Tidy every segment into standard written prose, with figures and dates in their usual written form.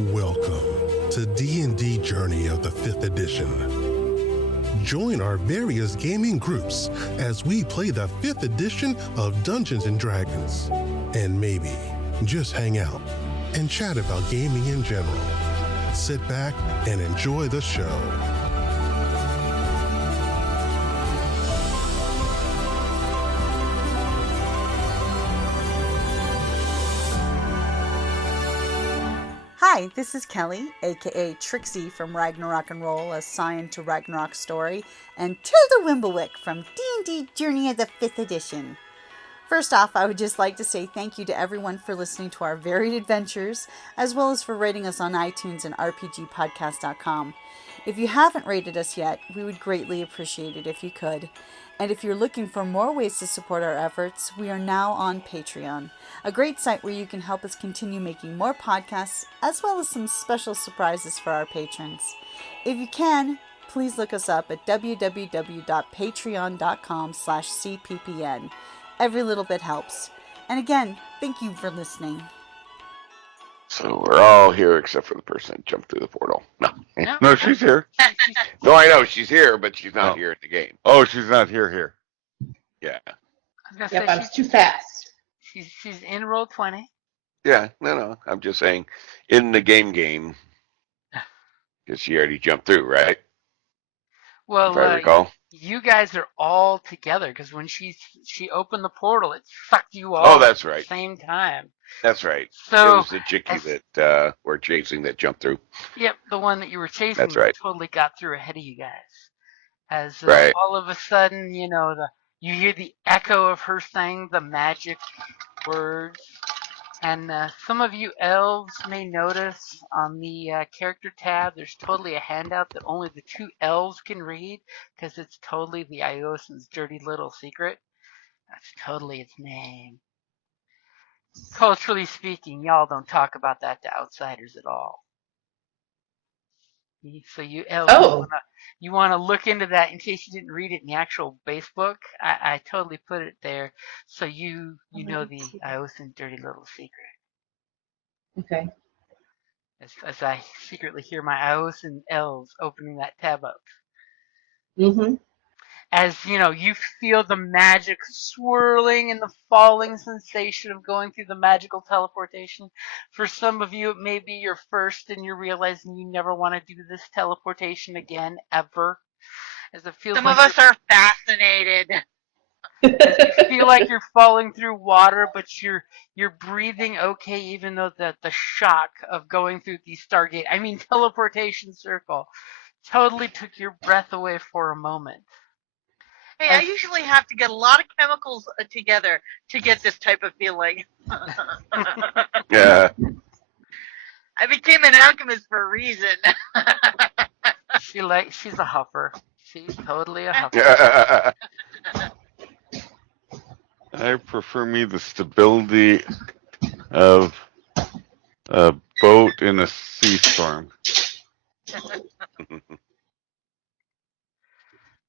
Welcome to D&D Journey of the 5th Edition. Join our various gaming groups as we play the 5th edition of Dungeons & Dragons. And maybe just hang out and chat about gaming in general. Sit back and enjoy the show. Hi, this is Kelly, aka Trixie from Ragnarok and Roll, assigned to Ragnarok Story, and Tilda Wimblewick from D&D Journey of the 5th Edition. First off, I would just like to say thank you to everyone for listening to our varied adventures, as well as for rating us on iTunes and rpgpodcast.com. If you haven't rated us yet, we would greatly appreciate it if you could. And if you're looking for more ways to support our efforts, we are now on Patreon, a great site where you can help us continue making more podcasts, as well as some special surprises for our patrons. If you can, please look us up at www.patreon.com/cppn. Every little bit helps. And again, thank you for listening. So we're all here except for the person that jumped through the portal. No, she's here. No, I know she's here, but she's not here in the game. Oh, she's not here. Yeah. Yep, I was too fast. She's in roll 20. Yeah, no. I'm just saying, in the game, because she already jumped through, right? Well, if I recall. You guys are all together because when she opened the portal, it sucked you all. Oh, that's right. At the same time. That's right. So it was the Jikki that we're chasing that jumped through. Yep, the one that you were chasing. That's right. Totally got through ahead of you guys. As right. all of a sudden, you hear the echo of her saying the magic words. And some of you elves may notice on the character tab, there's totally a handout that only the 2 elves can read, because it's totally the Iosan's dirty little secret. That's totally its name. Culturally speaking, y'all don't talk about that to outsiders at all. So you elves, you want to look into that in case you didn't read it in the actual base book. I totally put it there so you know the Iosan's dirty little secret. Okay. As I secretly hear my Iosan elves opening that tab up. Mm-hmm. As, you feel the magic swirling and the falling sensation of going through the magical teleportation. For some of you, it may be your first and you're realizing you never want to do this teleportation again, ever. As it feels Some of us are fascinated. As you feel like you're falling through water, but you're breathing okay, even though the shock of going through the teleportation circle, totally took your breath away for a moment. Hey, I usually have to get a lot of chemicals together to get this type of feeling. Yeah. I became an alchemist for a reason. She's a huffer. She's totally a huffer. I prefer the stability of a boat in a sea storm.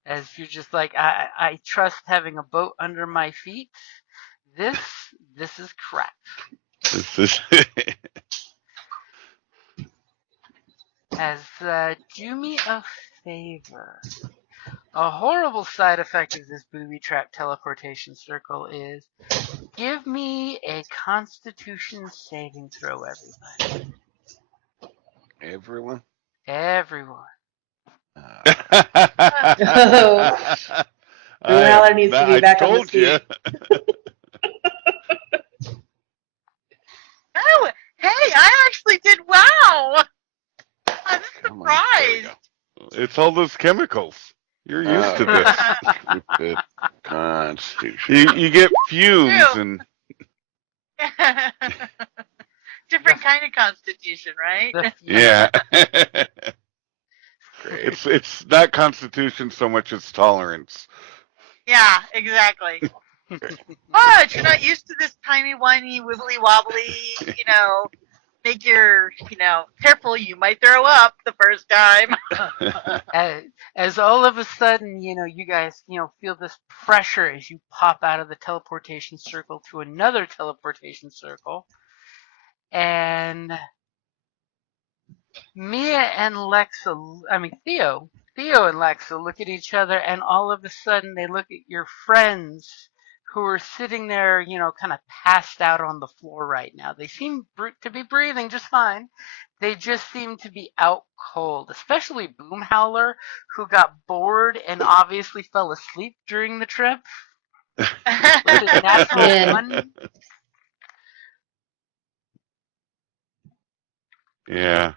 As you're just like, I trust having a boat under my feet. This is crap. This is As do me a favor. A horrible side effect of this booby trap teleportation circle is give me a Constitution saving throw, everybody. Everyone? Everyone. Brunella needs to be back on the seat. Oh, hey, I actually did well. I'm surprised. It's all those chemicals. You're used to this. Stupid Constitution. You get fumes and Different kind of constitution, right? yeah. It's not constitution so much as tolerance. Yeah, exactly. But you're not used to this timey-wimey, wibbly-wobbly, make your, careful, you might throw up the first time. As all of a sudden, you guys, feel this pressure as you pop out of the teleportation circle to another teleportation circle. And Mia and Lexa, I mean Theo and Lexa look at each other, and all of a sudden they look at your friends who are sitting there, kind of passed out on the floor right now. They seem to be breathing just fine. They just seem to be out cold, especially Boom Howler, who got bored and obviously fell asleep during the trip. With his natural Man. one. Yeah.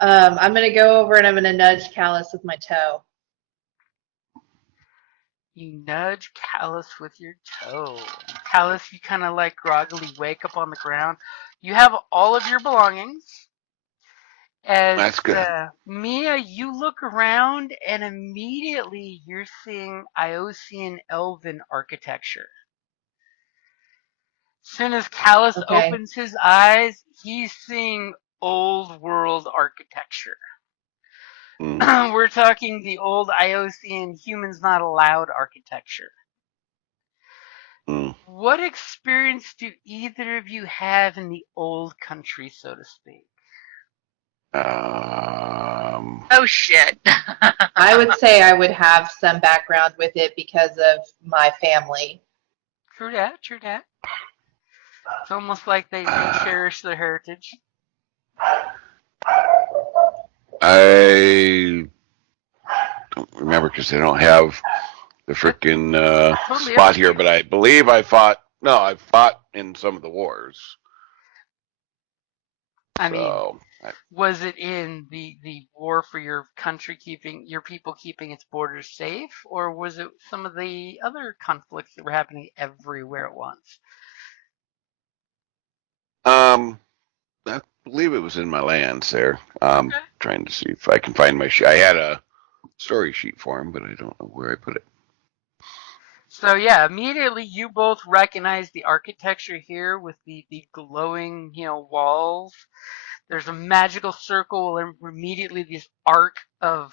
I'm gonna go over and I'm gonna nudge Callus with my toe. You nudge Callus with your toe. Callus, you kind of like groggily wake up on the ground. You have all of your belongings. As That's good. Mia, you look around and immediately you're seeing Iosan elven architecture. As soon as Callus Okay. opens his eyes, he's seeing old world architecture. We're talking the old Iosan humans not allowed architecture. What experience do either of you have in the old country, so to speak? Oh shit. I would say I would have some background with it because of my family. True that, true that. It's almost like they cherish their heritage. I don't remember because they don't have the frickin' Totally spot here, but I believe I fought in some of the wars. I mean, was it in the war for your country your people keeping its borders safe, or was it some of the other conflicts that were happening everywhere at once? I believe it was in my lands there. Trying to see if I can find my sheet. I had a story sheet for him, but I don't know where I put it. So yeah, immediately you both recognize the architecture here with the glowing, walls. There's a magical circle and immediately this arc of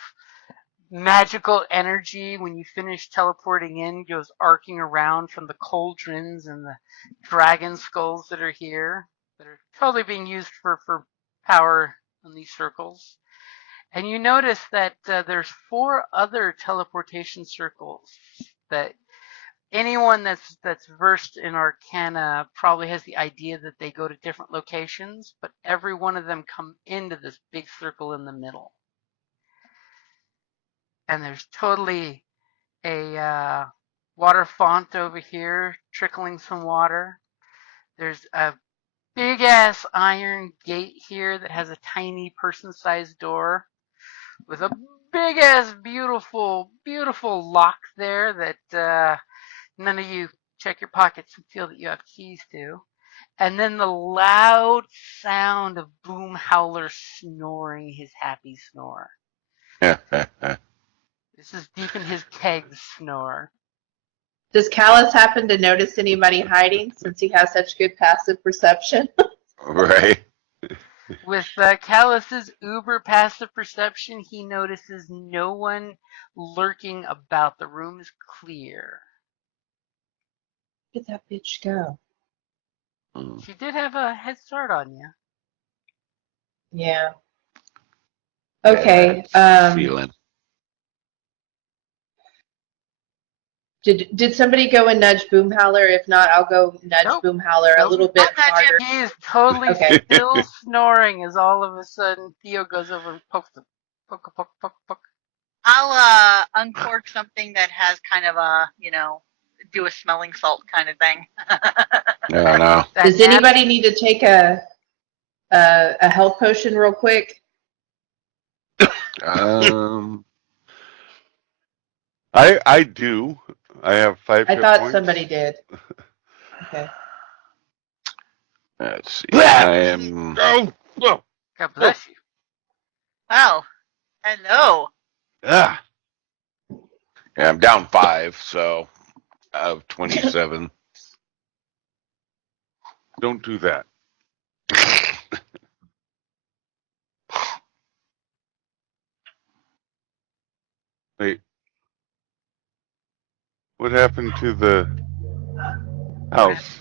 magical energy when you finish teleporting in goes arcing around from the cauldrons and the dragon skulls that are here that are totally being used for power in these circles. And you notice that there's 4 other teleportation circles that anyone that's versed in Arcana probably has the idea that they go to different locations, but every one of them come into this big circle in the middle. And there's totally a water font over here, trickling some water. There's a big ass iron gate here that has a tiny person-sized door with a big ass beautiful lock there that none of you check your pockets and feel that you have keys to. And then the loud sound of Boom Howler snoring his happy snore. This is deep in his keg snore. Does Callus happen to notice anybody hiding since he has such good passive perception? Right. With Callus's uber passive perception, he notices no one lurking about. The room is clear. Where did that bitch go? She did have a head start on you. Yeah. Okay. Feeling. Did somebody go and nudge Boom Howler? If not, I'll go nudge Boom Howler a little bit harder. He is totally still snoring as all of a sudden Theo goes over and pokes him. Poke, poke, poke, poke. I'll uncork something that has kind of a, do a smelling salt kind of thing. No. Does anybody need to take a health potion real quick? I do. I have 5 hit thought points. Somebody did. Okay. Let's see. I am. God bless you. Wow. Hello. Yeah, I'm down 5, so out of 27. Don't do that. Wait. What happened to the house?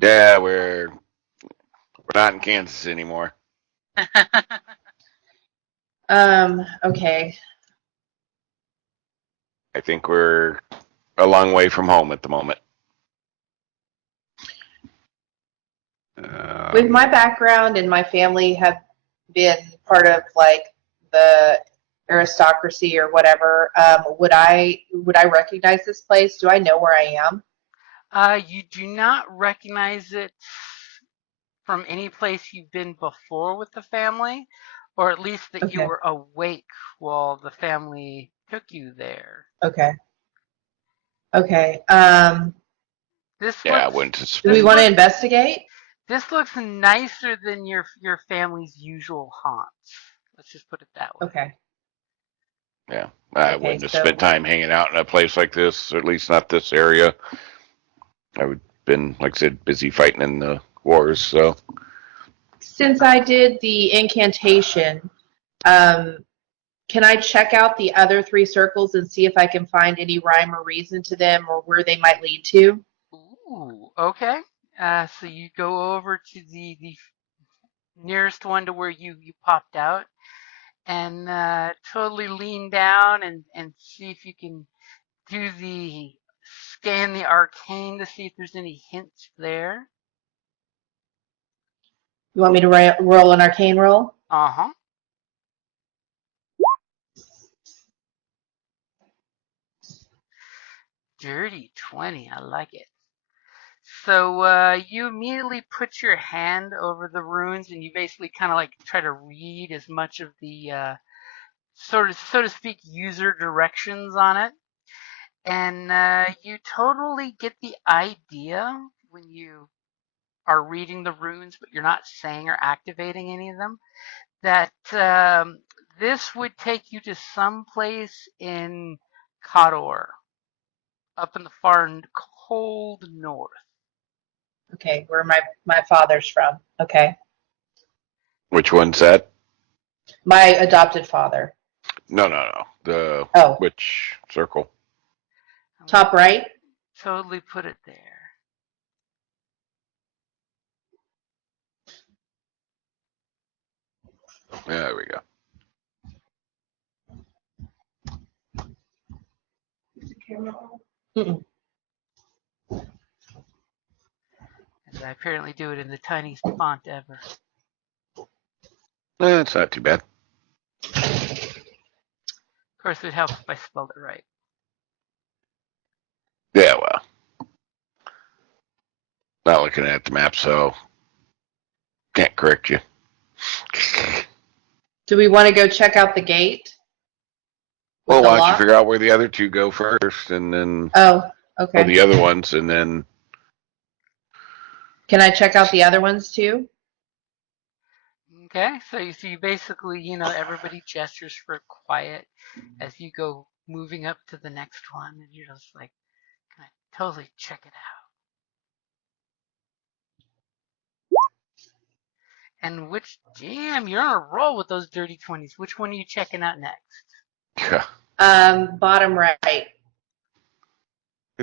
Yeah, we're not in Kansas anymore. Okay. I think we're a long way from home at the moment. With my background and my family have been part of like the aristocracy or whatever, would I recognize this place? Do I know where I am? You do not recognize it from any place you've been before with the family, or at least that you Okay. were awake while the family took you there. Okay. Okay. This Yeah, I looks, wouldn't Do we suspect. want to investigate? this looks nicer than your family's usual haunts. Let's just put it that way. Okay. Yeah, I Okay, wouldn't have so- spent time hanging out in a place like this, or at least not this area. I would have been, like I said, busy fighting in the wars. So Since I did the incantation, can I check out the other 3 circles and see if I can find any rhyme or reason to them or where they might lead to? Ooh, okay. So you go over to the nearest one to where you popped out, and totally lean down and see if you can do the scan the arcane to see if there's any hints there. You want me to roll an arcane roll? Uh-huh. Dirty 20, I like it. So you immediately put your hand over the runes and you basically kind of like try to read as much of the so to speak user directions on it. And you totally get the idea when you are reading the runes, but you're not saying or activating any of them, that this would take you to some place in Kador, up in the far cold north. Okay, where my father's from. Okay. which one's that? My adopted father. No. The Oh. which circle? Top right? Totally put it there. There we go. Mm-mm. And I apparently do it in the tiniest font ever. It's not too bad. Of course, it helps if I spelled it right. Yeah, well, not looking at the map, so can't correct you. Do we want to go check out the gate? With Well, the why don't you lock? figure out where the other 2 go first, and then Oh, okay. or the other ones, and then Can I check out the other ones too? Okay, so you basically, everybody gestures for quiet as you go moving up to the next one, and you're just like, can I totally check it out? And you're on a roll with those dirty 20s. Which one are you checking out next? yeah. Bottom right. I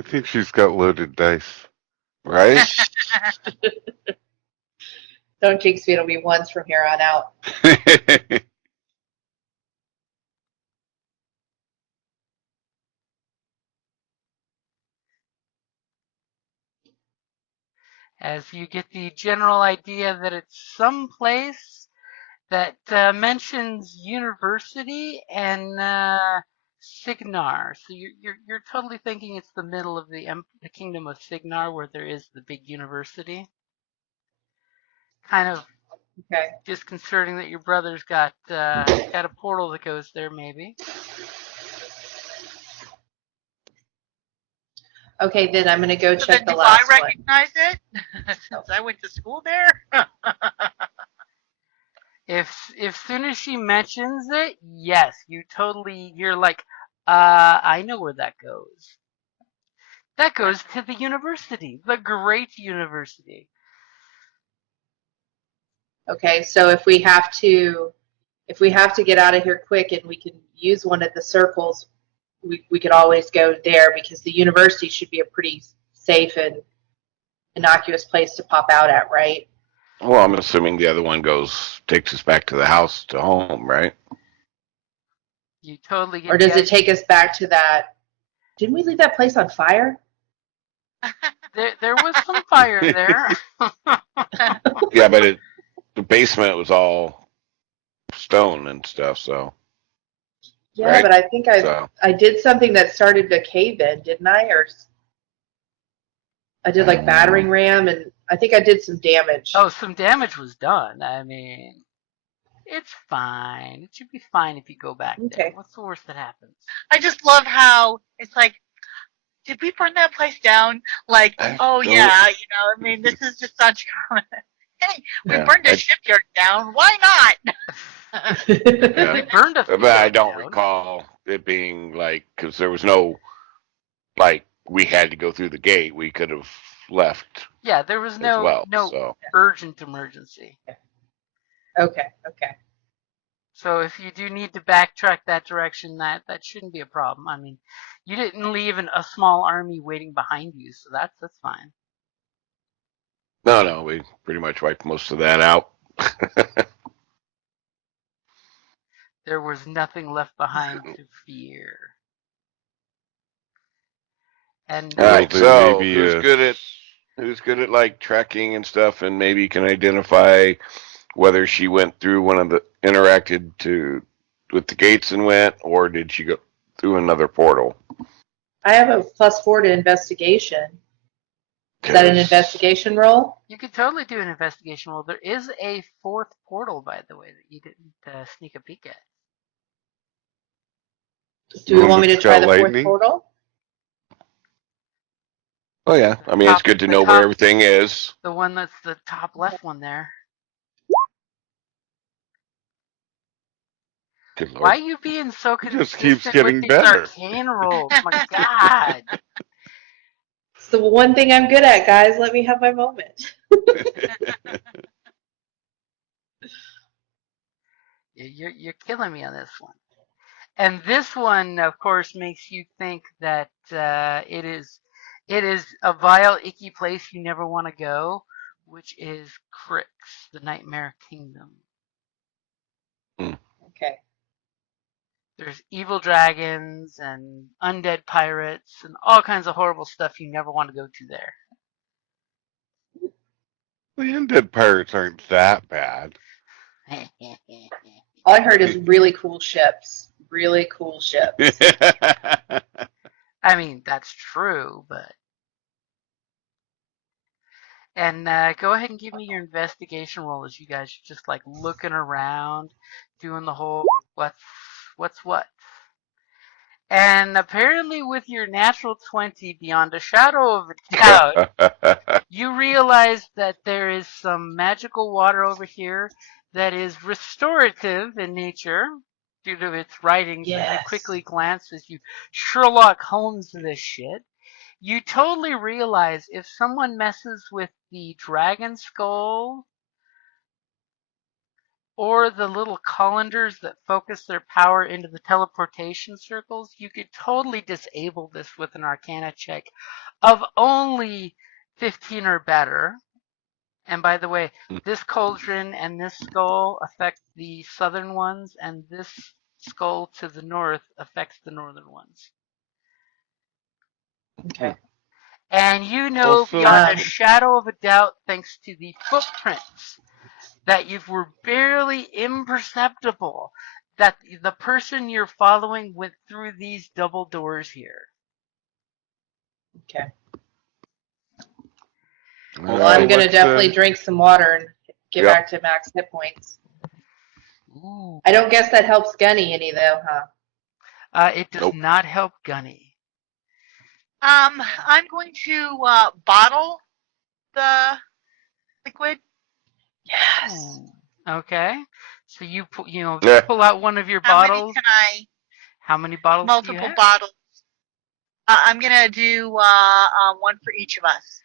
think she's got loaded dice. Right? Don't jinx me, it'll be ones from here on out. As you get the general idea that it's someplace that mentions university and Signar. So you're totally thinking it's the middle of the kingdom of Signar where there is the big university. Kind of Okay. disconcerting that your brother's got a portal that goes there, maybe. Okay, then I'm going to go So check then the do last I one. recognize it? Since I went to school there? If soon as she mentions it, yes, you're like, I know where that goes. That goes to the university, the great university. Okay, so if we have to get out of here quick and we can use one of the circles, we could always go there because the university should be a pretty safe and innocuous place to pop out at, right? Well, I'm assuming the other one takes us back to the house to home, right? You totally get Or does it take us back to that? Didn't we leave that place on fire? There was some fire there. Yeah, but the basement was all stone and stuff, so. Yeah, Right? but I think So. I did something that started a cave in, didn't I? Or I did like battering ram, and I think I did some damage. Oh, some damage was done. I mean, it's fine. It should be fine if you go back there. Okay. What's the worst that happens? I just love how it's like, did we burn that place down? Like, oh yeah, I mean, this is just such. Hey, we burned a shipyard down. Why not? We burned a field But I don't down. recall it being like, because there was no, like, we had to go through the gate. We could have left. Yeah, there was no urgent emergency. Okay. So if you do need to backtrack that direction, that shouldn't be a problem. I mean, you didn't leave a small army waiting behind you, so that's fine. No, we pretty much wiped most of that out. There was nothing left behind to fear. And all right, so who's good at like tracking and stuff, and maybe can identify whether she went through interacted with the gates and went, or did she go through another portal? I have a +4 to investigation. Is that an investigation roll? You could totally do an investigation roll. There is a 4th portal, by the way, that you didn't sneak a peek at. Do you want me to try the 4th portal? Oh yeah, I mean, it's good to know where everything is. The one that's the top left one there. Good Lord. Why are you being so consistent just keeps getting with these better. arcane rolls? My God. It's the one thing I'm good at, guys. Let me have my moment. You're killing me on this one. And this one, of course, makes you think that it is a vile, icky place you never want to go, which is Crix, the Nightmare Kingdom. Okay. There's evil dragons and undead pirates and all kinds of horrible stuff you never want to go to there. The undead pirates aren't that bad. All I heard is really cool ships. Really cool ships. I mean, that's true, but... And go ahead and give me your investigation roll as you guys are just like looking around, doing the whole what's what. And apparently with your natural 20, beyond a shadow of a doubt, you realize that there is some magical water over here that is restorative in nature due to its writings. Yes. And you quickly glance as you Sherlock Holmes this shit. You totally realize if someone messes with the dragon skull or the little colanders that focus their power into the teleportation circles, you could totally disable this with an Arcana check of only 15 or better. And by the way, this cauldron and this skull affect the southern ones, and this skull to the north affects the northern ones. Okay. And you know beyond a shadow of a doubt, thanks to the footprints, that you were barely imperceptible, that the person you're following went through these double doors here. Okay. Well, I'm going to definitely drink some water and get back to max hit points. Ooh. I don't guess that helps Gunny any, though, huh? It does not help Gunny. I'm going to bottle the liquid. Yes. Okay. So you pull out one of your bottles. How many bottles? Multiple bottles. I'm gonna do one for each of us.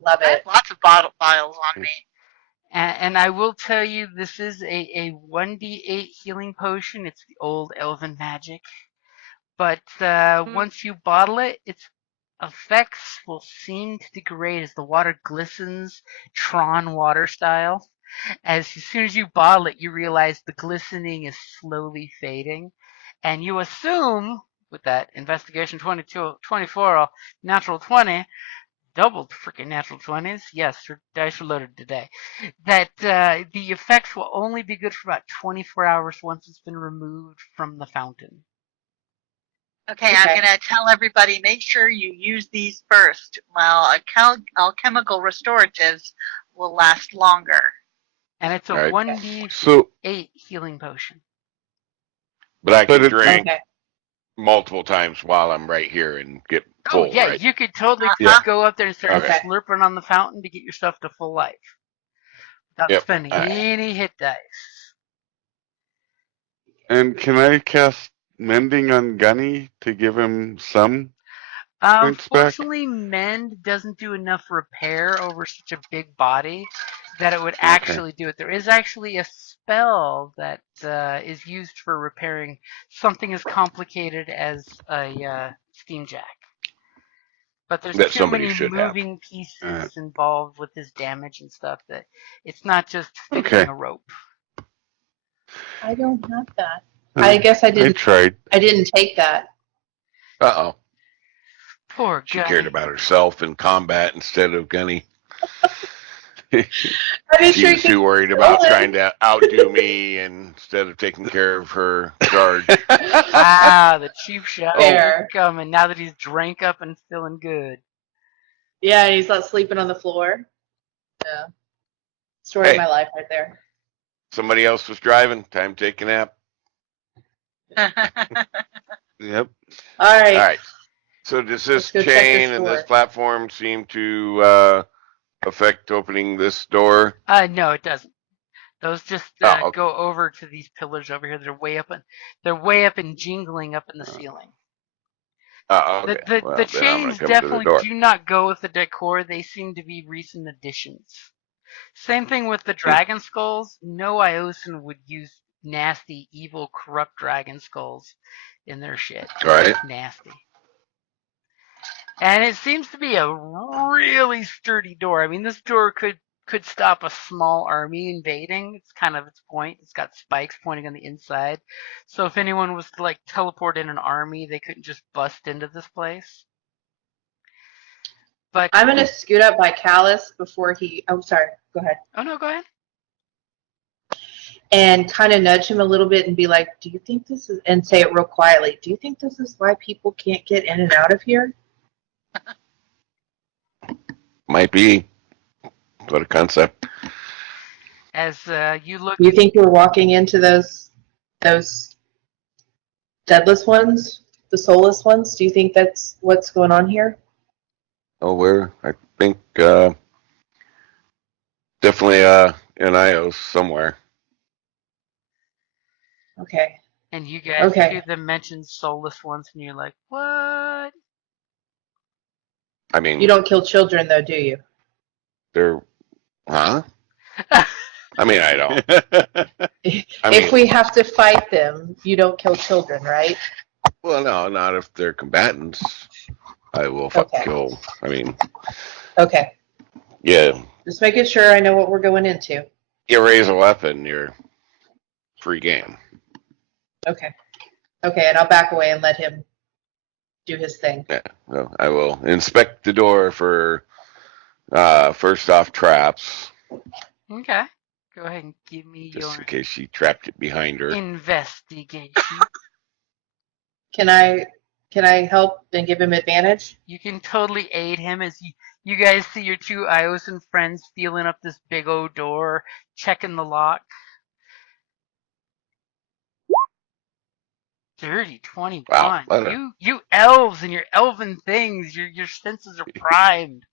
Love it. I have lots of bottles on me. And I will tell you, this is a 1d8 healing potion. It's the old elven magic. But once you bottle it, it's effects will seem to degrade as the water glistens, Tron water style. As soon as you bottle it, you realize the glistening is slowly fading. And you assume, with that investigation 22, 24, natural 20, doubled freaking natural 20s. Yes, your dice are loaded today. That the effects will only be good for about 24 hours once it's been removed from the fountain. Okay, I'm going to tell everybody, make sure you use these first. While alchemical restoratives will last longer. And it's a Right. 1d8 So, healing potion. but I can But drink multiple times while I'm right here and get full, Oh, yeah, right? you could totally Yeah. go up there and start Okay. slurping on the fountain to get yourself to full life without spending any hit dice. And can I cast Mending on Gunny to give him some points back? Fortunately, Mend doesn't do enough repair over such a big body that it would actually do it. There is actually a spell that is used for repairing something as complicated as a steam jack. But there's That too somebody many should have. moving pieces involved with his damage and stuff that it's not just fixing a rope. I don't have that. I guess I didn't. I tried. I didn't take that. Uh-oh. Poor She Gunny. cared about herself in combat instead of Gunny. She was too worried about trying to outdo me instead of taking care of her charge. The cheap shot Fair. coming now that he's drank up and feeling good. Yeah, and he's not sleeping on the floor. Yeah. Story of my life right there. Somebody else was driving. Time to take a nap. Yep. All right. All right. So does this chain and this platform seem to affect opening this door? No, it doesn't. Those just go over to these pillars over here. They're way up and jingling up in the ceiling. Okay. The chains definitely do not go with the decor. They seem to be recent additions. Same thing with the dragon skulls. No Iosan would use nasty, evil, corrupt dragon skulls in their shit. Right. It's nasty. And it seems to be a really sturdy door. I mean, this door could stop a small army invading. It's kind of its point. It's got spikes pointing on the inside. So if anyone was to like teleport in an army, they couldn't just bust into this place. But I'm gonna scoot up by Callus before he. Oh, sorry. Go ahead. Oh no, go ahead. And kind of nudge him a little bit and be like, "Do you think this is?" And say it real quietly. Do you think this is why people can't get in and out of here? Might be. What a concept. As you look, You think we're walking into those deadless ones, the soulless ones? Do you think that's what's going on here? Oh, I think definitely in Ios somewhere. Okay. And you guys hear them mention soulless ones, and you're like, what? I mean, you don't kill children, though, do you? They're, huh? I mean, I don't. If we have to fight them, you don't kill children, right? Well, no, not if they're combatants. I will kill. I mean. Okay. Yeah. Just making sure I know what we're going into. You raise a weapon, you're free game. Okay. Okay, and I'll back away and let him do his thing. Yeah. Well, I will inspect the door for first off traps. Okay. Go ahead and give me just in case she trapped it behind her. Investigation. Can I help and give him advantage? You can totally aid him as you guys see your two Iosan friends feeling up this big old door, checking the lock. Dirty 21. Wow, you elves and your elven things, your senses are primed.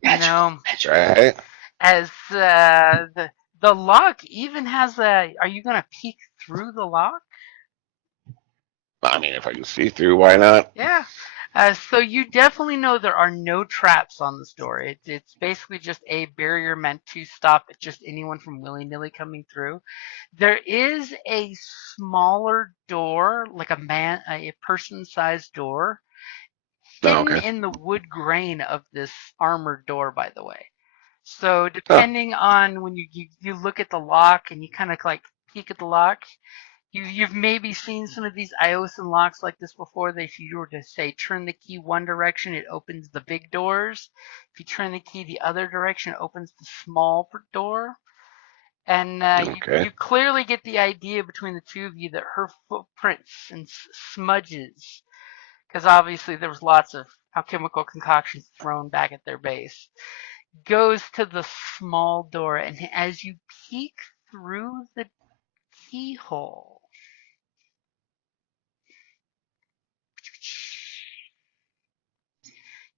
Magic, you know, right? As the lock even has a. Are you gonna peek through the lock? I mean, if I can see through, why not? Yeah. So you definitely know there are no traps on this door. It's basically just a barrier meant to stop just anyone from willy-nilly coming through. There is a smaller door, like a person-sized door, hidden okay. in the wood grain of this armored door, by the way. So depending on when you look at the lock and you kind of like peek at the lock, you've maybe seen some of these Iosan locks like this before. That if you were to say turn the key one direction, it opens the big doors. If you turn the key the other direction, it opens the small door. And Okay. you clearly get the idea between the two of you that her footprints and smudges, because obviously there was lots of alchemical concoctions thrown back at their base, goes to the small door. And as you peek through the keyhole,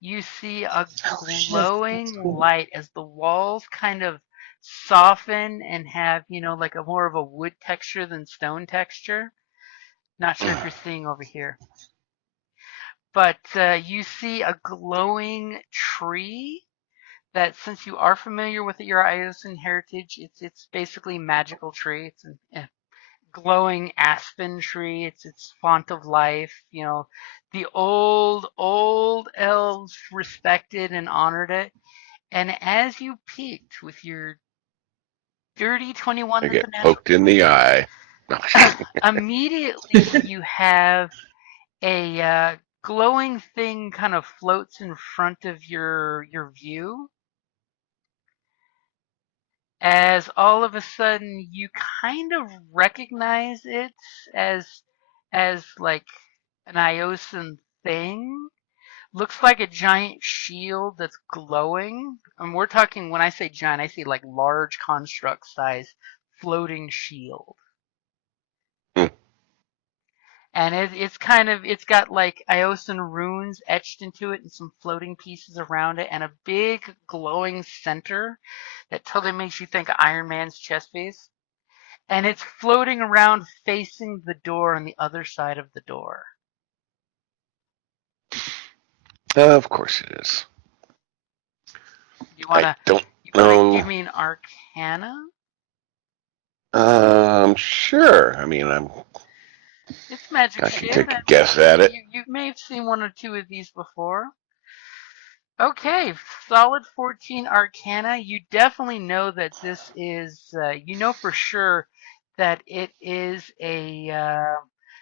you see a glowing light as the walls kind of soften and have, like a more of a wood texture than stone texture. Not sure if you're seeing over here. But you see a glowing tree that, since you are familiar with your Iosan heritage, it's basically a magical tree. It's a glowing aspen tree. It's font of life. The old elves respected and honored it. And as you peeked with your dirty 21 I with get a natural poked in the eye. No. 20, immediately you have a glowing thing kind of floats in front of your view, as all of a sudden you kind of recognize it as like an Iosan thing. Looks like a giant shield that's glowing. And we're talking, when I say giant, I say like large construct size floating shield. Hmm. And it's got like Iosan runes etched into it and some floating pieces around it and a big glowing center that totally makes you think of Iron Man's chest piece. And it's floating around facing the door on the other side of the door. Of course it is. You I wanna don't you wanna know. give me an Arcana? Sure. I mean, It's magic I can shit. take I a guess mean, at it. you may have seen one or two of these before. Okay, solid 14 Arcana. You definitely know that this is, you know for sure that it is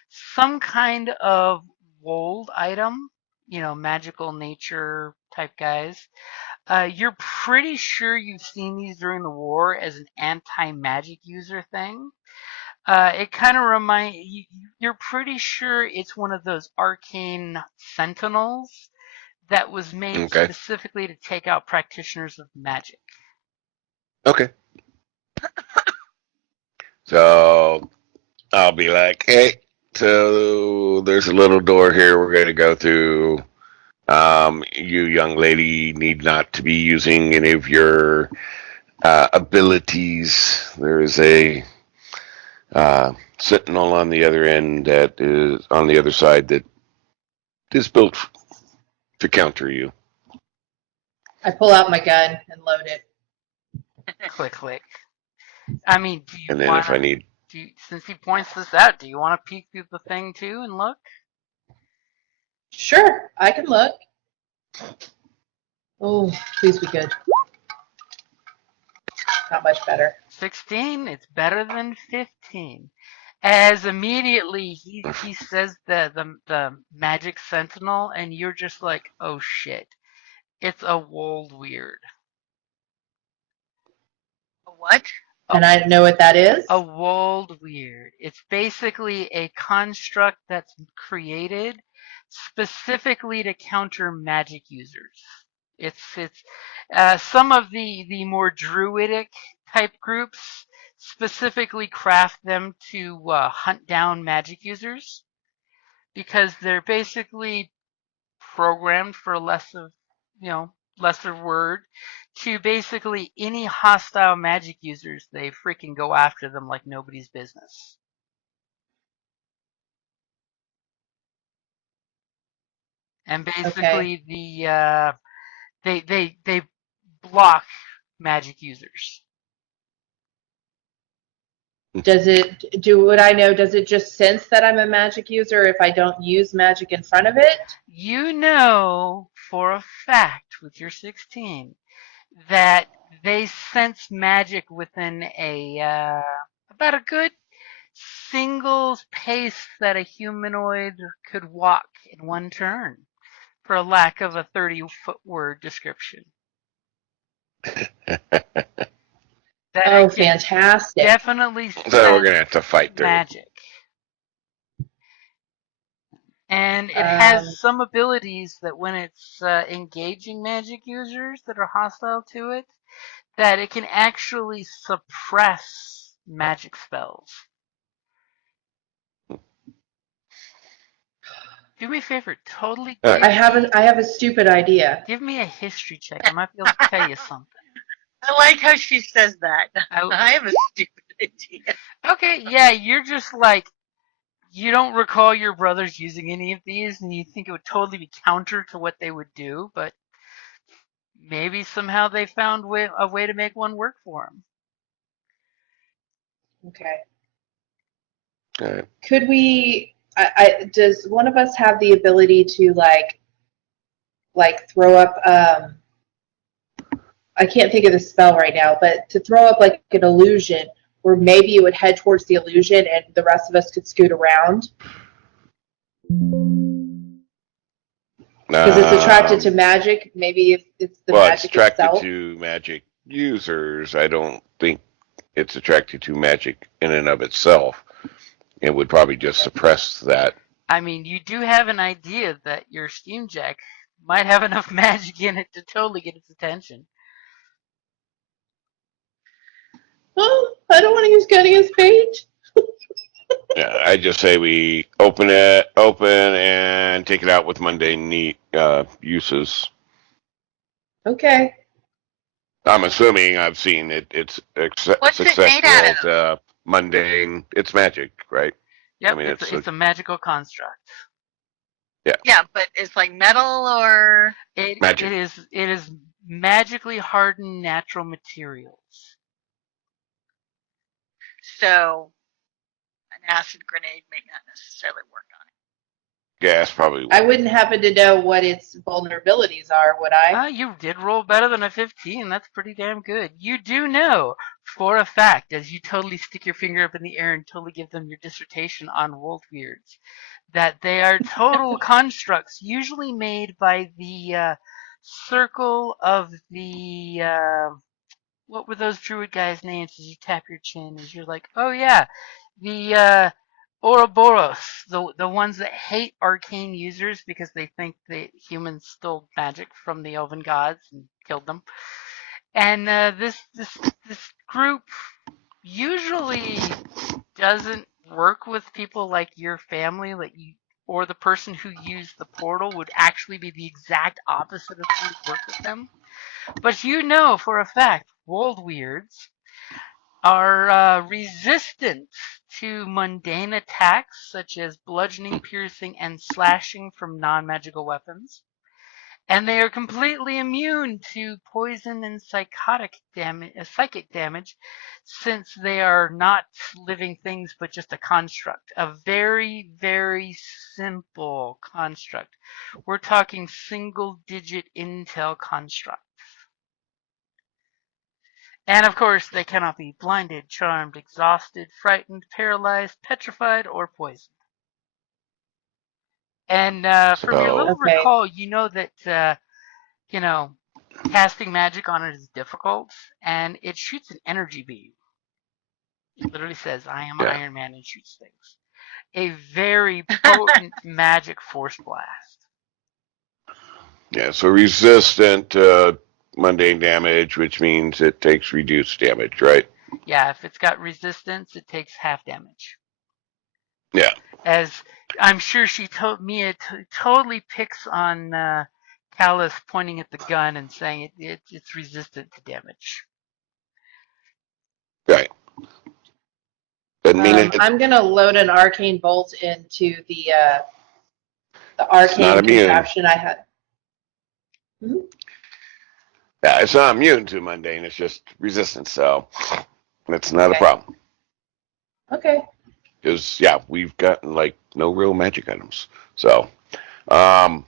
some kind of wold item, magical nature type guys. You're pretty sure you've seen these during the war as an anti-magic user thing. It kind of you're pretty sure it's one of those arcane sentinels that was made Okay. specifically to take out practitioners of magic. Okay. So I'll be like, hey, so there's a little door here we're going to go through. You young lady need not to be using any of your abilities. There is a sentinel on the other end that is on the other side that is built to counter you. I pull out my gun and load it. Click, click. I mean, do you And then want if I need, to, since he points this out, do you want to peek through the thing too and look? Sure, I can look. Oh, please be good. Not much better. 16, it's better than 15. As immediately he says the magic sentinel, and you're just like, oh shit, it's a wold weird. What? And I know what that is? A wold weird. It's basically a construct that's created specifically to counter magic users. It's some of the more druidic type groups specifically craft them to hunt down magic users because they're basically programmed, for lesser word, to basically any hostile magic users, they freaking go after them like nobody's business. And basically they block magic users. Does it just sense that I'm a magic user if I don't use magic in front of it? You know for a fact with your 16 that they sense magic within about a good single pace that a humanoid could walk in one turn, for a lack of a 30-foot word description. Oh, fantastic. Definitely So we're going to have to fight through. magic. And it has some abilities that when it's engaging magic users that are hostile to it, that it can actually suppress magic spells. Do me a favor, totally. I have a stupid idea. Give me a history check. I might be able to tell you something. I like how she says that. I have a stupid idea. Okay, yeah, you're just like, you don't recall your brothers using any of these, and you think it would totally be counter to what they would do, but maybe somehow they found a way to make one work for them. Okay. All right. Could we? Does one of us have the ability to like throw up? I can't think of the spell right now, but to throw up like an illusion, where maybe it would head towards the illusion, and the rest of us could scoot around. Because it's attracted to magic. Maybe if it's the magic it's attracted itself. to magic users. I don't think it's attracted to magic in and of itself. It would probably just suppress that. I mean, you do have an idea that your steam jack might have enough magic in it to totally get its attention. Oh, I don't want to use Gunnia's bait. Yeah, I just say we open and take it out with mundane uses. Okay. I'm assuming I've seen it. It's What's it successful made out of? at mundane. It's magic, right? Yep, I mean, it's a magical construct. Yeah. Yeah, but it's like metal or magic. It is magically hardened natural materials. So an acid grenade may not necessarily work on it. Gas probably. I wouldn't happen to know what its vulnerabilities are, would I? You did roll better than a 15. That's pretty damn good. You do know for a fact, as you totally stick your finger up in the air and totally give them your dissertation on world weirds, that they are total constructs, usually made by the circle of the what were those druid guys' names? As you tap your chin, as you're like, oh yeah, the Ouroboros, the ones that hate arcane users because they think that humans stole magic from the elven gods and killed them. And this group usually doesn't work with people like your family, like you, or the person who used the portal would actually be the exact opposite of who would work with them. But you know for a fact, world weirds are resistant to mundane attacks such as bludgeoning, piercing, and slashing from non-magical weapons. And they are completely immune to poison and psychic damage, since they are not living things but just a construct. A very, very simple construct. We're talking single-digit intel construct. And of course, they cannot be blinded, charmed, exhausted, frightened, paralyzed, petrified, or poisoned. And from your little recall, you know that, casting magic on it is difficult, and it shoots an energy beam. It literally says, I am Iron Man, and shoots things. A very potent magic force blast. Yeah, so resistant mundane damage, which means it takes reduced damage, right? Yeah, if it's got resistance, it takes half damage. Yeah. As I'm sure she told me, it totally picks on Callus pointing at the gun and saying it's resistant to damage. Right. I'm going to load an arcane bolt into the arcane contraption I had. Hmm? Yeah, it's not immune to mundane. It's just resistant, so it's not a problem. Okay. Because we've gotten like no real magic items. So, all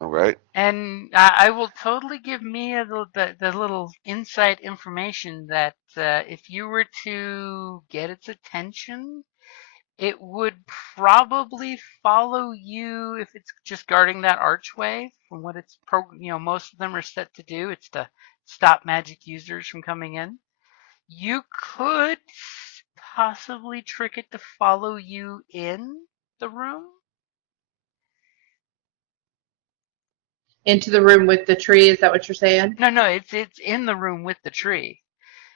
right. And I will totally give Mia the little inside information that if you were to get its attention, it would probably follow you if it's just guarding that archway. From what it's most of them are set to do, it's to stop magic users from coming in. You could possibly trick it to follow you in the room. Into the room with the tree, is that what you're saying? No, it's in the room with the tree.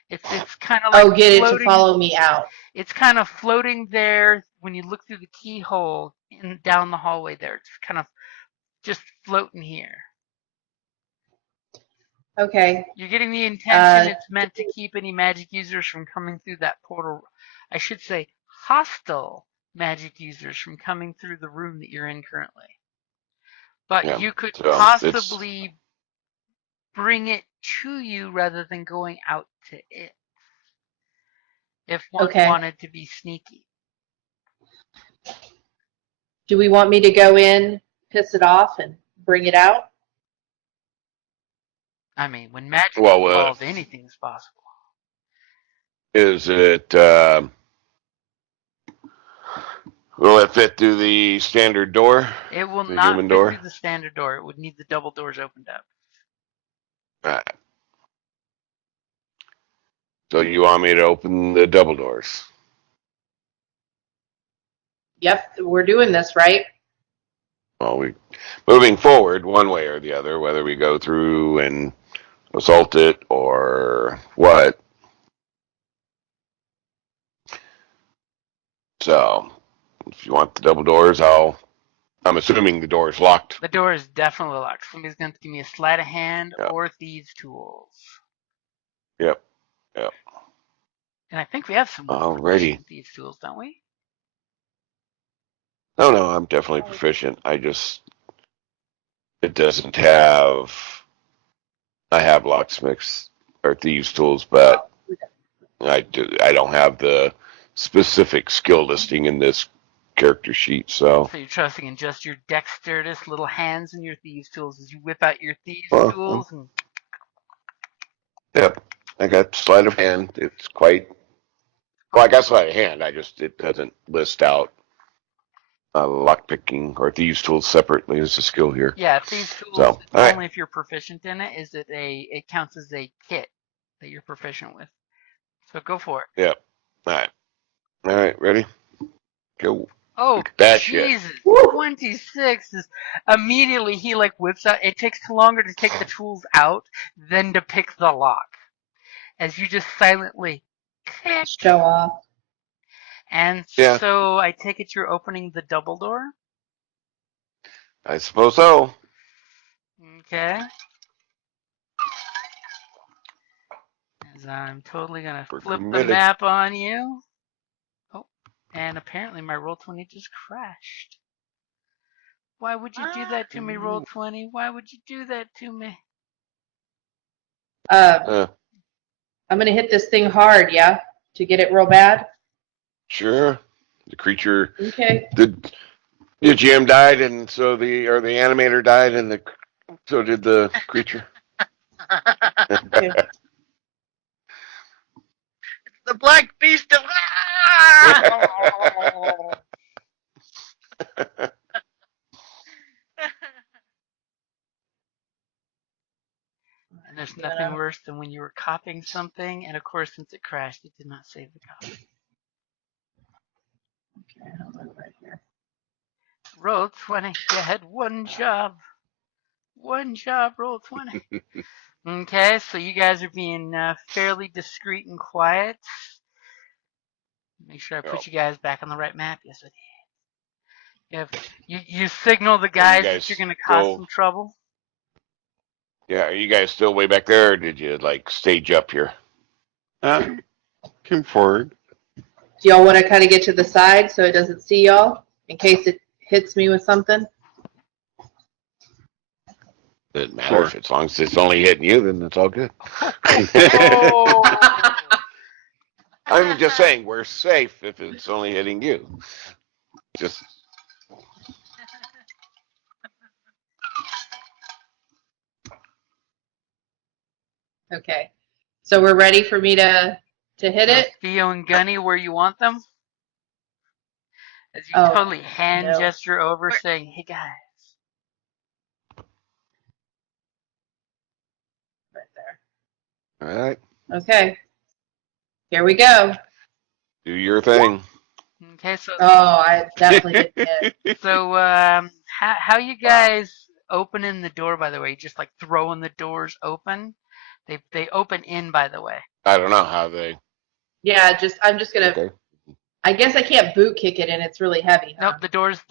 It's kind of like get floating. it to follow me out. It's kind of floating there when you look through the keyhole down the hallway there. It's kind of just floating here. Okay. You're getting the intention it's meant to keep any magic users from coming through that portal. I should say hostile magic users from coming through the room that you're in currently. But you could possibly bring it to you rather than going out to it. If one wanted to be sneaky. Do we want me to go in, piss it off, and bring it out? I mean, when magic is involved, anything's possible. Is it, will it fit through the standard door? It will not fit through the standard door. It would need the double doors opened up. Right. So you want me to open the double doors? Yep, we're doing this, right? Well, moving forward one way or the other, whether we go through and assault it or what. So, if you want the double doors, I'm assuming the door is locked. The door is definitely locked. Somebody's going to give me a sleight of hand or thieves' tools. Yep. And I think we have some Alrighty. thieves' tools, don't we? No, I'm definitely proficient. It doesn't have. I have locksmiths or thieves' tools, but I don't have the specific skill listing in this character sheet. So you're trusting in just your dexterous little hands and your thieves' tools as you whip out your thieves' tools. Yep, I got sleight of hand. It's quite. Well, I got sleight of hand. It doesn't list out lockpicking or thieves' tools separately as a skill here. Yeah, thieves' tools only if you're proficient in it. It counts as a kit that you're proficient with. So go for it. Yep. All right, ready? Go. Oh, Jesus. 26 is immediately he whips out. It takes longer to take the tools out than to pick the lock. As you just silently show off. And so I take it you're opening the double door? I suppose so. Okay. As I'm totally going to flip the map on you. Oh, and apparently my Roll20 just crashed. Why would you do that to me, Roll20? Why would you do that to me? I'm going to hit this thing hard, to get it real bad? Sure. The creature. Okay. The GM died, and so the animator died, and so did the creature. Okay. The black beast of. And there's nothing worse than when you were copying something, and of course, since it crashed, it did not save the copy. Okay, hold on right here. Roll20, you had one job. One job, Roll20. Okay, so you guys are being fairly discreet and quiet. Make sure I put you guys back on the right map. Yes, I did. You signal the guys that you're going to cause some trouble. Yeah, are you guys still way back there, or did you stage up here? Come forward. Do y'all want to kind of get to the side so it doesn't see y'all in case it hits me with something? Doesn't matter. As long as it's only hitting you, then it's all good. Oh. I'm just saying we're safe if it's only hitting you. Just Okay. So we're ready for me to hit it? Theo and Gunny, where you want them? As you Oh, totally hand no. gesture over, saying, "Hey guys." Right there. all right. Okay. Here we go. Do your thing. Okay, so Oh, I definitely didn't hit. so how you guys opening the door? By the way, just like throwing the doors open. They open in. By the way. I don't know how they. Yeah, I'm just gonna. Okay. I guess I can't boot kick it, and it's really heavy. Huh? Nope, the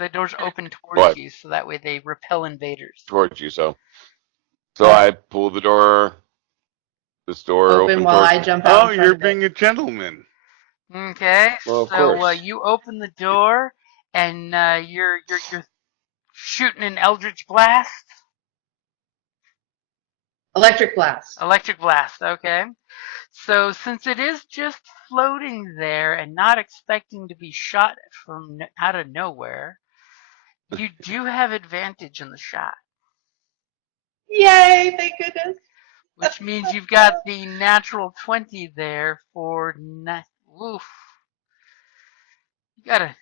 doors open towards What? you, so that way they repel invaders. Towards you, so I pull the door. This door Open open while towards I me. jump out. Oh, you're being a gentleman. Okay, Well, of so course. you open the door, and you're shooting an eldritch blast. Electric blast. Electric blast. Okay. So since it is just floating there and not expecting to be shot from out of nowhere, you do have advantage in the shot. Yay! Thank goodness. Which means you've got the natural 20 there for oof. You gotta.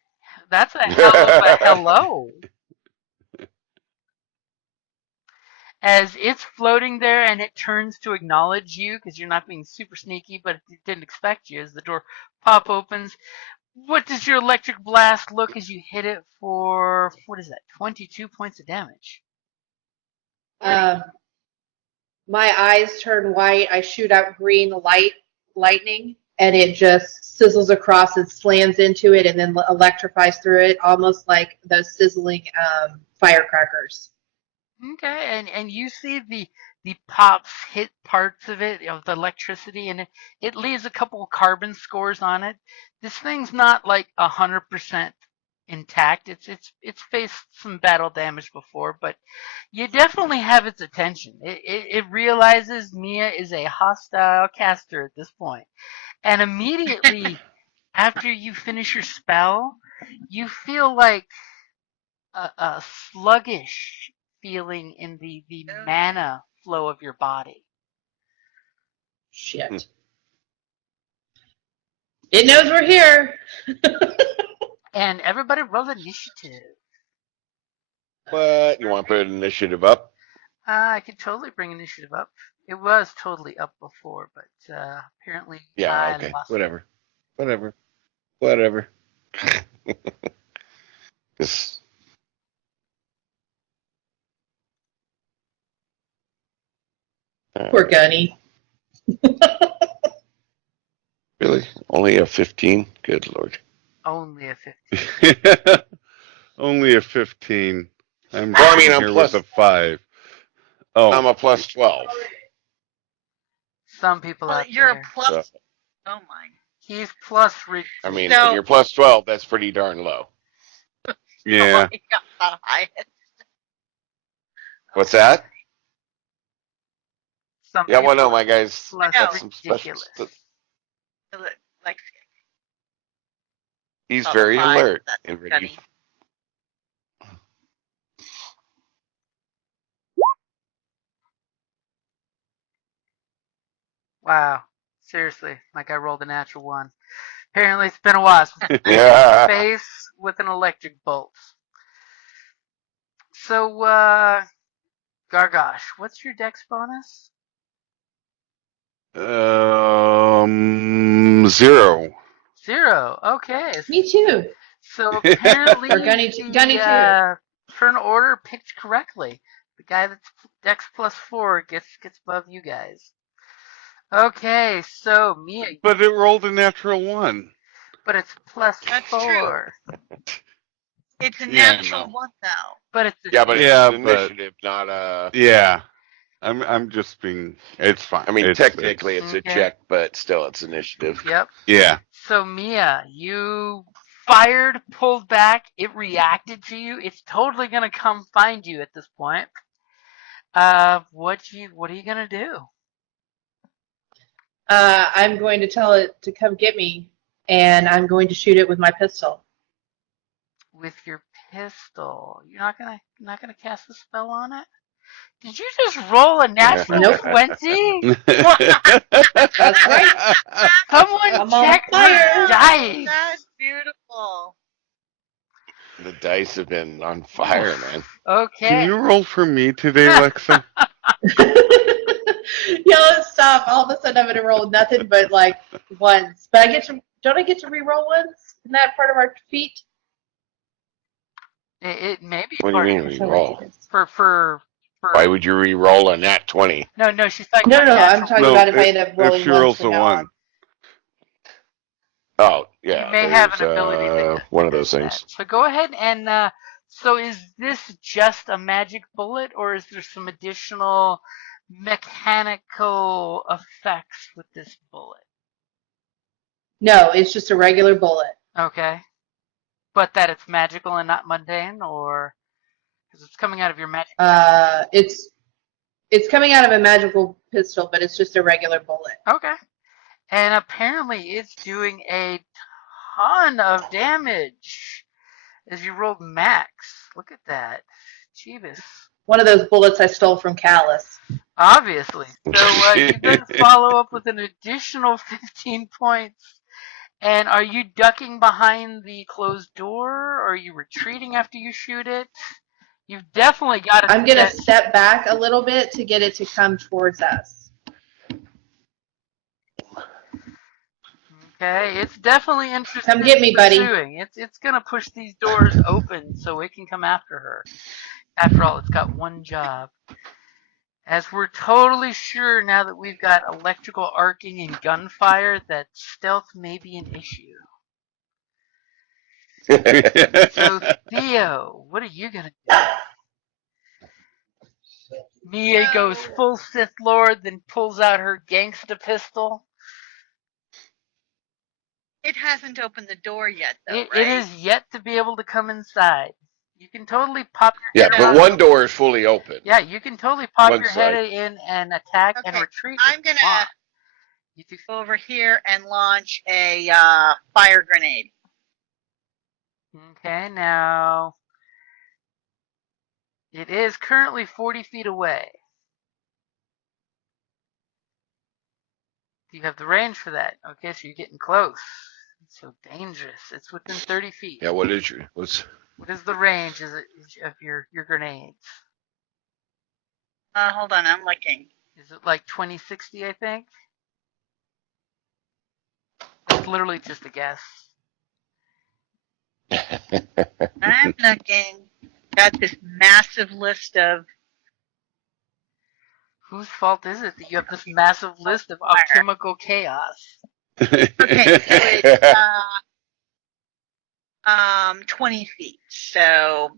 That's a hell of a hello. As it's floating there and it turns to acknowledge you because you're not being super sneaky, but it didn't expect you. As the door pop opens, what does your electric blast look as you hit it for? What is that? 22 points of damage. My eyes turn white. I shoot out green lightning, and it just sizzles across and slams into it, and then electrifies through it, almost like those sizzling firecrackers. Okay, and you see the pops hit parts of it, of the electricity, and it leaves a couple of carbon scores on it. This thing's not like 100% intact. It's faced some battle damage before, but you definitely have its attention. It realizes Mia is a hostile caster at this point, and immediately after you finish your spell, you feel like a sluggish feeling in the mana flow of your body. Shit. It knows we're here. And everybody roll initiative. What? You want to put initiative up? I could totally bring initiative up. It was totally up before, but apparently Yeah, I okay. lost Whatever. it. Whatever. This. Poor Gunny. Really? Only a 15? Good lord. Only a 15. Only a 15. I'm Well, I mean, here with a 5. Oh, I'm a plus 12. Some people Well, out you're there. a plus. So, Oh my. He's plus. I mean, So- when you're plus 12, that's pretty darn low. yeah. Oh my God, the highest. What's that? Some Yeah, well, people no, my guy's plus got some special ridiculous. stuff. Like, He's oh, very 5, alert that's and ready. Gunny. Wow. Seriously, like I rolled a natural one. Apparently it's been a while since Yeah. face with an electric bolt. So, Gargosh, what's your dex bonus? 0. 0. Okay. Me too. So apparently Or Gunny the turn order picked correctly. The guy that's dex plus 4 gets above you guys. Okay, so Mia. But it rolled a natural 1. But it's plus That's 4. It's a Yeah, natural no. one though. But it's Yeah, but Yeah, it's an but- initiative, not a. Yeah. I'm just being. It's fine. I mean, technically it's a Okay. check, but still it's initiative. Yep. Yeah. So Mia, you fired, pulled back, it reacted to you. It's totally gonna come find you at this point. What are you gonna do? I'm going to tell it to come get me, and I'm going to shoot it with my pistol. With your pistol, you're not gonna cast a spell on it? Did you just roll a natural Nope. 20? That's right. Someone I'm on check fire. the dice. That's beautiful. The dice have been on fire, man. Okay. Can you roll for me today, Alexa? Y'all stop. All of a sudden I'm going to roll nothing but like ones. But don't I get to re-roll ones? Isn't that part of our feat? It may be What do you part mean of re-roll? for Why would you re-roll a nat 20? No, she's talking No, about I'm natural. talking No, about if I end up if rolling she ones rolls from a now one. on. Oh, yeah. You may have an there's, ability that one of does those things. that. So go ahead and so is this just a magic bullet, or is there some additional mechanical effects with this bullet? No, it's just a regular bullet. Okay. But that it's magical and not mundane, or because it's coming out of your magic. It's coming out of a magical pistol, but it's just a regular bullet. Okay. And apparently it's doing a ton of damage as you rolled max. Look at that. Jeebus. One of those bullets I stole from Callus. Obviously. So you then follow up with an additional 15 points. And are you ducking behind the closed door? Or are you retreating after you shoot it? You've definitely got to. I'm going to step back a little bit to get it to come towards us. Okay, it's definitely interested. Come get me, buddy. It's gonna push these doors open so it can come after her. After all, it's got one job. As we're totally sure now that we've got electrical arcing and gunfire that stealth may be an issue. So Theo, what are you gonna do? Mia goes full Sith Lord, then pulls out her gangsta pistol. It hasn't opened the door yet, though, It right? is yet to be able to come inside. You can totally pop your Yeah, head but out. one door is fully open. Yeah, you can totally pop One your side. head in and attack and Okay, retreat. I'm if you gonna want. You do- go over here and launch a fire grenade. Okay, now it is currently 40 feet away. Do you have the range for that? Okay, so you're getting close. It's so dangerous. It's within 30 feet. Yeah, what is the range of your grenades? Hold on, I'm looking. Is it like 2060, I think? That's literally just a guess. I'm looking. Got this massive list of. Whose fault is it that you have this massive list of alchemical chaos? Okay, so it's 20 feet. So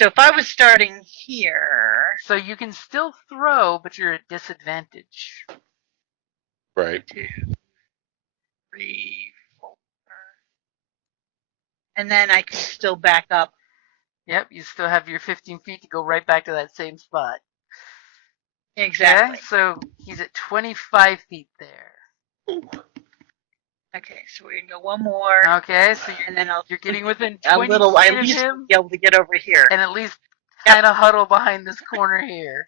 if I was starting here. So you can still throw, but you're at disadvantage. Right. 2, 3, 4. And then I can still back up. Yep, you still have your 15 feet to go right back to that same spot. Exactly. Okay, so he's at 25 feet there. Okay, so we're gonna go one more. Okay, so and then you're getting within a 20 little. feet At of least him, be able to get over here. and at least kind of huddle behind this corner here.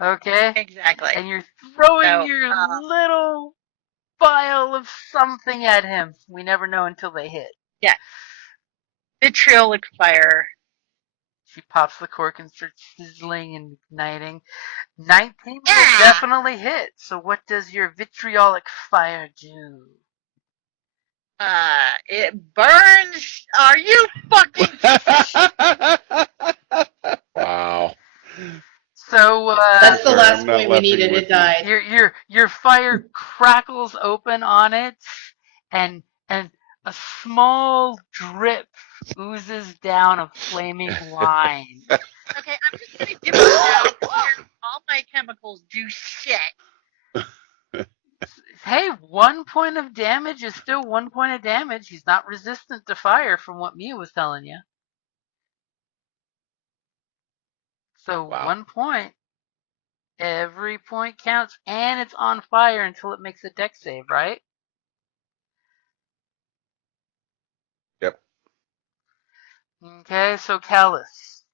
Okay? Exactly. And you're throwing your little vial of something at him. We never know until they hit. Yeah. Vitriolic fire. She pops the cork and starts sizzling and igniting. 19 will definitely hit. So what does your vitriolic fire do? It burns. Are you fucking? Wow. So that's the last point we needed. It died. Your fire crackles open on it, and a small drip oozes down a flaming line. Okay, I'm just gonna give it down. All my chemicals do shit. Hey, 1 point of damage is still 1 point of damage. He's not resistant to fire, from what Mia was telling you. So wow. 1 point. Every point counts, and it's on fire until it makes a dex save, right? Yep. Okay, so Callus,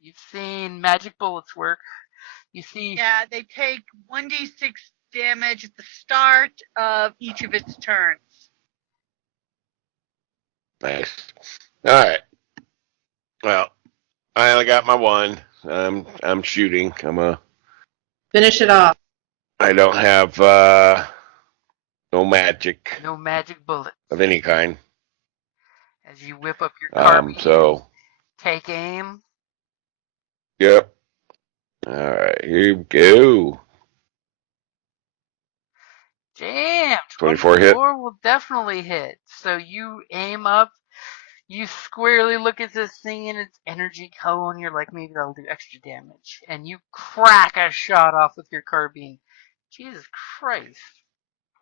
you've seen magic bullets work. You see... Yeah, they take 1d6 damage at the start of each of its turns. Nice. All right. Well, I only got my one. I'm shooting. Finish it off. I don't have no magic No magic bullet. of any kind. As you whip up your carbine, So take aim. yep. All right, here we go. Damn, 24 hit. will definitely hit. So you aim up, you squarely look at this thing in its energy cone. You're like, maybe that'll do extra damage, and you crack a shot off with your carbine. Jesus Christ,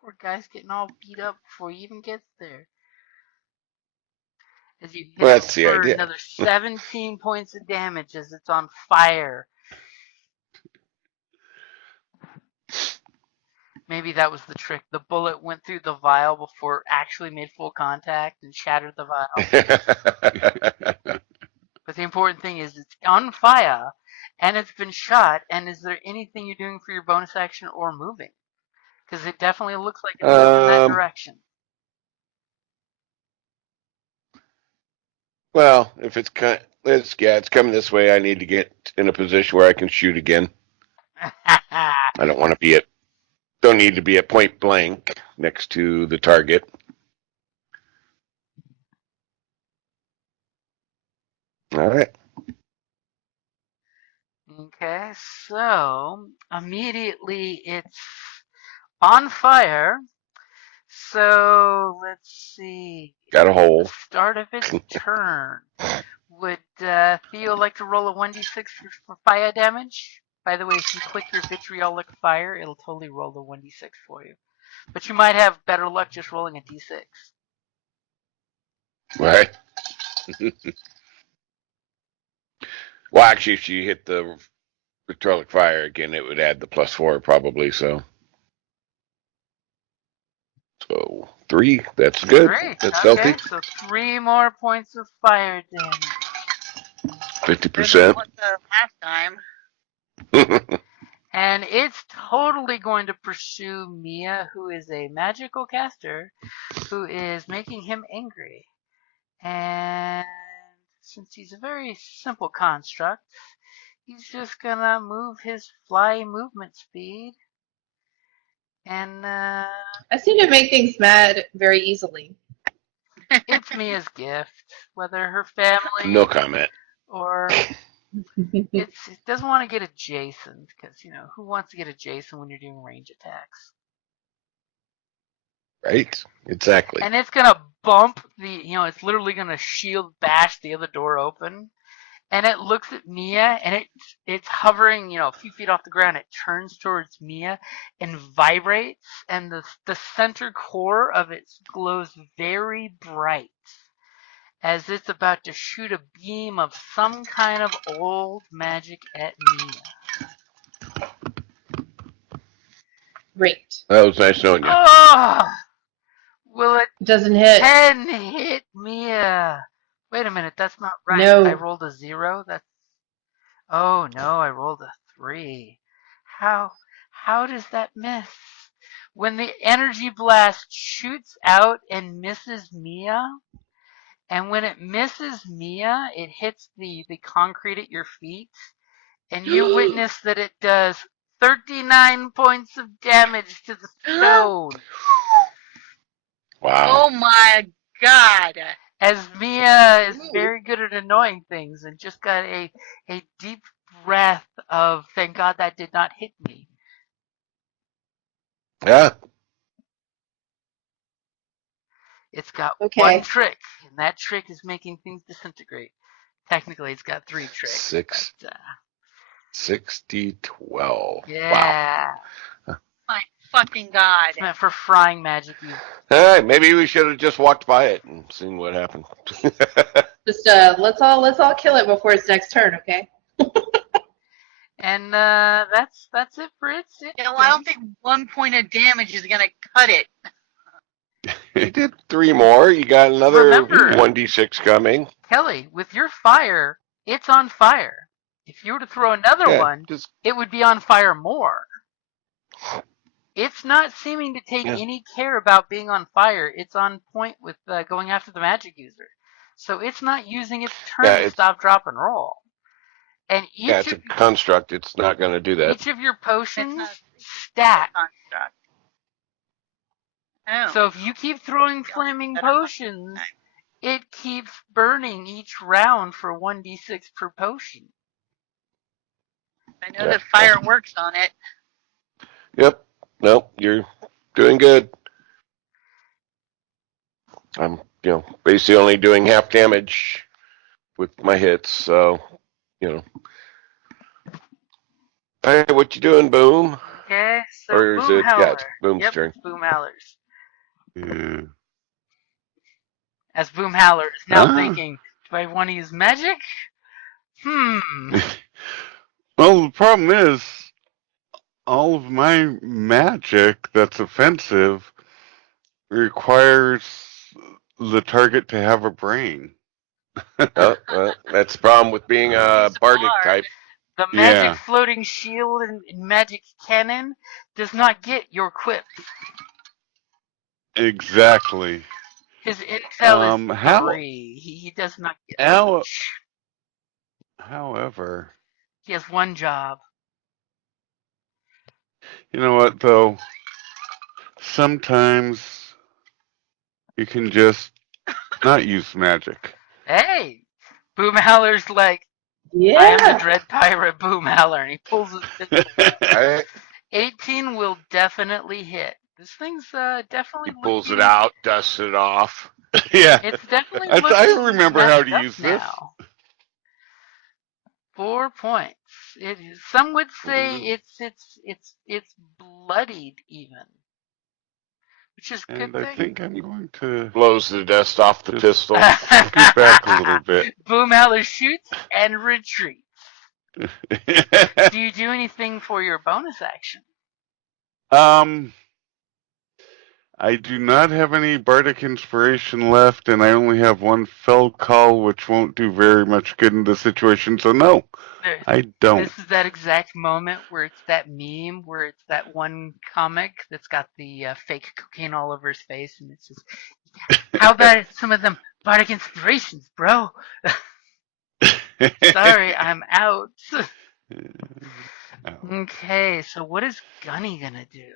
poor guy's getting all beat up before he even gets there. As you hit Well, that's the for idea. another 17 points of damage as it's on fire. Maybe that was the trick. The bullet went through the vial before it actually made full contact and shattered the vial. But the important thing is it's on fire and it's been shot. And is there anything you're doing for your bonus action or moving? Because it definitely looks like it's moving in that direction. Well, if it's coming this way, I need to get in a position where I can shoot again. I don't want to don't need to be at point blank next to the target. All right. Okay, so immediately it's on fire. So let's see. Got a hole. Start of its turn. Would Theo like to roll a 1d6 for fire damage? By the way, if you click your vitriolic fire, it'll totally roll the 1d6 for you. But you might have better luck just rolling a d6. Right. Well, actually, if you hit the vitriolic fire again, it would add the +4 probably. So 3. That's good. Great. That's okay, healthy. So 3 more points of fire damage. 50%. What the last time? And it's totally going to pursue Mia, who is a magical caster, who is making him angry. And since he's a very simple construct, he's just gonna move his fly movement speed. And I seem to make things mad very easily. it's Mia's gift, whether her family No comment. or it doesn't want to get adjacent, because who wants to get adjacent when you're doing range attacks? Right. Exactly. And it's gonna bump it's literally gonna shield bash the other door open. And it looks at Mia, and it's hovering, a few feet off the ground. It turns towards Mia and vibrates, and the center core of it glows very bright, as it's about to shoot a beam of some kind of old magic at Mia. Great. That was nice knowing you. Oh! Will it doesn't hit? 10 hit Mia? Wait a minute, that's not right. No. I rolled a 0. Oh no, I rolled a 3. How does that miss? When the energy blast shoots out and misses Mia, and when it misses Mia, it hits the concrete at your feet, and you witness that it does 39 points of damage to the stone. Wow. Oh my god. As Mia is very good at annoying things and just got a deep breath of, thank God that did not hit me. Yeah. It's got one trick, and that trick is making things disintegrate. Technically, it's got 3 tricks. 6. But, 60-12. yeah. Wow. My fucking god. It's meant for frying magic use. All right, maybe we should have just walked by it and seen what happened. Just let's all kill it before its next turn, okay? And that's it for its Yeah, well, I don't think 1 point of damage is gonna cut it. You did 3 more. You got another Remember, 1d6 coming. Kelly, with your fire, it's on fire. If you were to throw another one, it would be on fire more. It's not seeming to take any care about being on fire. It's on point with going after the magic user. So it's not using its turn to stop, drop, and roll. And it's a construct. It's not going to do that. Each of your potions stack. Oh. So if you keep throwing flaming potions, it keeps burning each round for 1d6 per potion. I know that fire works on it. Yep. Nope. You're doing good. I'm, basically only doing half damage with my hits, so, All right, what you doing, Boom? Okay, so or is Boom it? Howler. Yeah, it's Boom's turn. It's Boom Howler's. Yeah. As Boom Howler is now thinking, do I want to use magic? Well, the problem is, all of my magic that's offensive requires the target to have a brain. That's the problem with being a bardic type. The magic floating shield and magic cannon does not get your quips. Exactly. His intel is 3. He does not get much. However, he has one job. You know what, though? Sometimes you can just not use magic. Hey! Boom Howler's like, I am the Dread Pirate Boom Howler, and he pulls his pistol. 18 will definitely hit. This thing's definitely. He pulls it out, dusts it off. Yeah, it's definitely. I remember how to use this. 4 points. Some would say it's bloodied even, which is good. And I think I'm going to blows the dust off the pistol. Scoot back a little bit. Boom Howler shoots and retreats. Do you do anything for your bonus action? I do not have any bardic inspiration left, and I only have one fell call, which won't do very much good in this situation. So no, I don't. This is that exact moment where it's that meme, where it's that one comic that's got the fake cocaine all over his face, and it's just, how about some of them bardic inspirations, bro? Sorry, I'm out. Okay, so what is Gunny gonna do?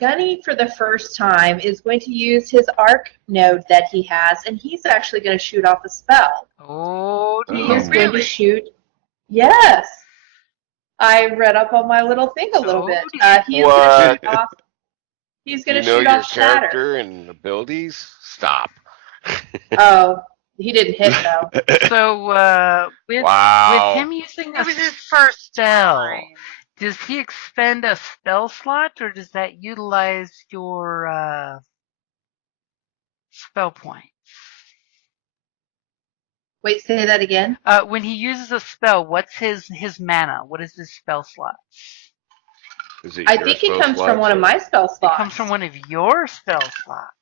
Gunny, for the first time, is going to use his arc node that he has, and he's actually going to shoot off a spell. Oh, he is going to shoot. Yes, I read up on my little thing a little bit. He is going to shoot off. He's going to shoot off Shatter. Character and abilities. Stop. Oh, he didn't hit though. So with him using it was his first spell. time. Does he expend a spell slot, or does that utilize your spell points? Wait, say that again? When he uses a spell, what's his mana? What is his spell slot? I think it comes from one of my spell slots. It comes from one of your spell slots.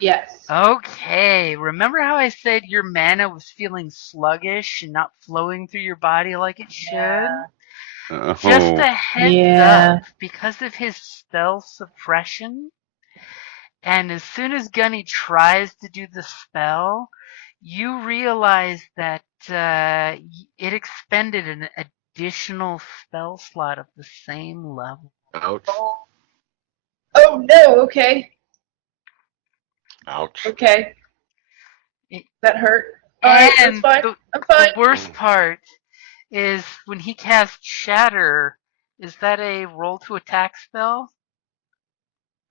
Yes. Okay. Remember how I said your mana was feeling sluggish and not flowing through your body like it should? Yeah. Just a heads up, because of his spell suppression, and as soon as Gunny tries to do the spell, you realize that it expended an additional spell slot of the same level. Ouch. Oh no, okay. Ouch. Okay. That hurt. Alright, that's fine. I'm fine. The worst part is when he casts Shatter, is that a roll to attack spell?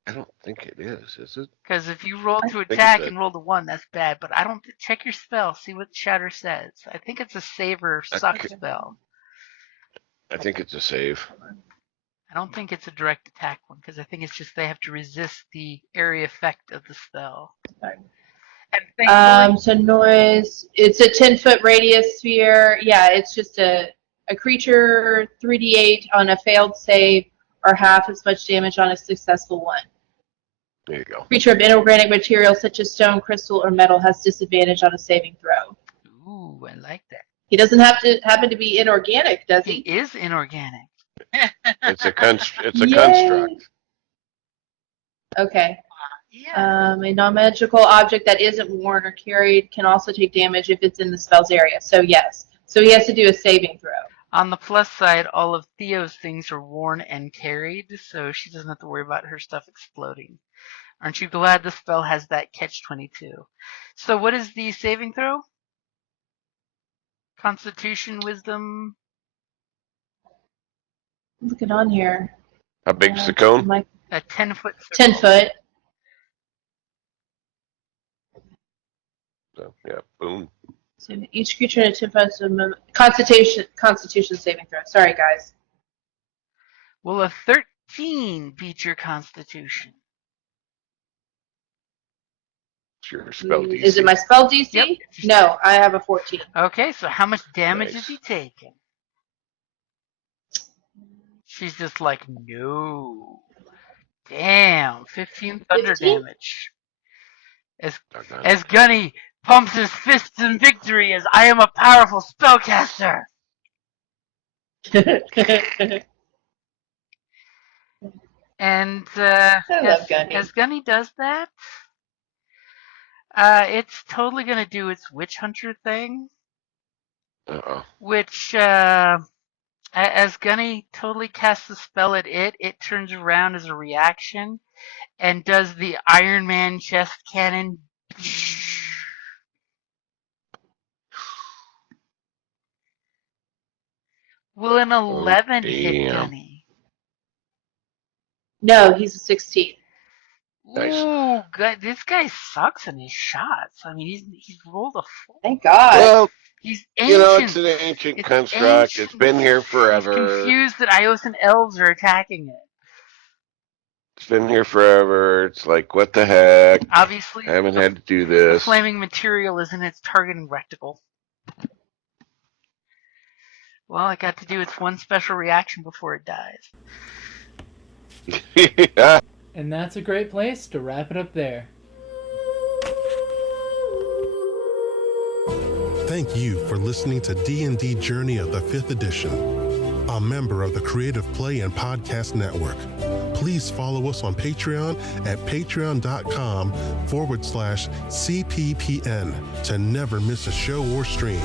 I don't think it is it? Because if you roll to attack and roll to 1, that's bad. But I don't check your spell, see what Shatter says. I think it's a save or suck spell. I think it's a save. I don't think it's a direct attack one, because I think it's just they have to resist the area effect of the spell. So noise, it's a 10-foot radius sphere. Yeah, it's just a creature 3d8 on a failed save or half as much damage on a successful one. There you go. Creature of inorganic material such as stone, crystal, or metal has disadvantage on a saving throw. Ooh, I like that. He doesn't happen to be inorganic, does He he? is inorganic. It's a construct. Okay. Yeah. A non-magical object that isn't worn or carried can also take damage if it's in the spell's area. So yes. So he has to do a saving throw. On the plus side, all of Theo's things are worn and carried, so she doesn't have to worry about her stuff exploding. Aren't you glad the spell has that catch-22? So what is the saving throw? Constitution, Wisdom? Look it on here. How big's the cone? A 10-foot circle. 10 foot. So, yeah, boom. So each creature in a 10 foot Constitution saving throw. Sorry, guys. Will a 13 beat your Constitution? It's your spell DC. Is it my spell DC? Yep. No, I have a 14. Okay, so how much damage Nice. is he taking? She's just like, no. Damn, 15 thunder 15? damage. As Gunny pumps his fists in victory as I am a powerful spellcaster. And love Gunny. as Gunny does that, it's totally going to do its witch hunter thing. Uh-oh. Which, as Gunny totally casts the spell at it, it turns around as a reaction and does the Iron Man chest cannon. Will an 11 hit damn. Gunny? No, he's a 16. Nice. Ooh, this guy sucks in his shots. I mean, he's rolled a 4. Thank God. Well, He's ancient. you know, it's an ancient It's construct. ancient. It's been here forever. He's confused that Iosan elves are attacking it. It's been here forever. It's like, what the heck? Obviously, I haven't had to do the this. flaming material is in its targeting reticle. Well, it got to do its one special reaction before it dies. Yeah. And that's a great place to wrap it up there. Thank you for listening to D&D Journey of the 5th Edition, a member of the Creative Play and Podcast Network. Please follow us on Patreon at patreon.com/CPPN to never miss a show or stream.